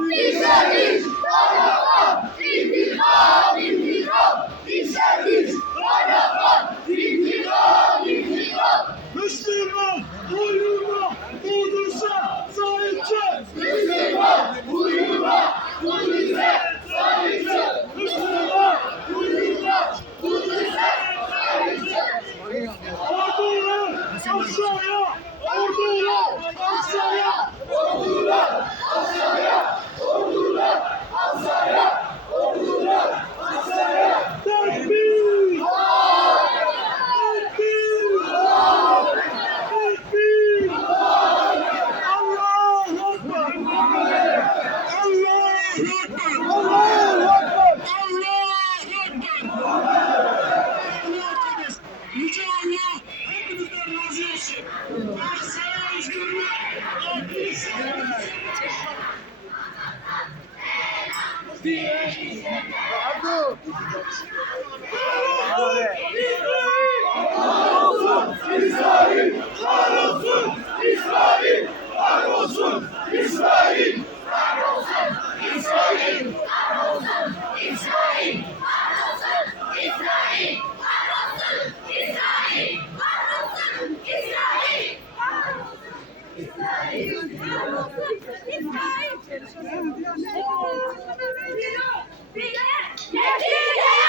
İşgal, tarafından, intikam, intikam, işgal, tarafından, intikam, intikam. Müslüman, uyuma, Kudüs'e sahip çık. Müslüman, uyuma, Kudüs'e sahip çık. Müslüman, uyuma, Kudüs'e sahip çık. Ordular aşağıya, ordular aşağıya. Ordular aşağıya, ordular aşağıya, ordular aşağıya. Tekbir! Tekbir! Tekbir! Allahu Ekber! Allahu Ekber! Allahu Ekber! Allahu Ekber! Yüce Allah hepinizden razı olsun. Asaya özgürlük, adil sağlık. İsrail, kahrolsun! İsrail, kahrolsun! İsrail, kahrolsun! İsrail, kahrolsun! İsrail, kahrolsun! İsrail, kahrolsun! İsrail, kahrolsun! İsrail, kahrolsun! İsrail, kahrolsun! İsrail,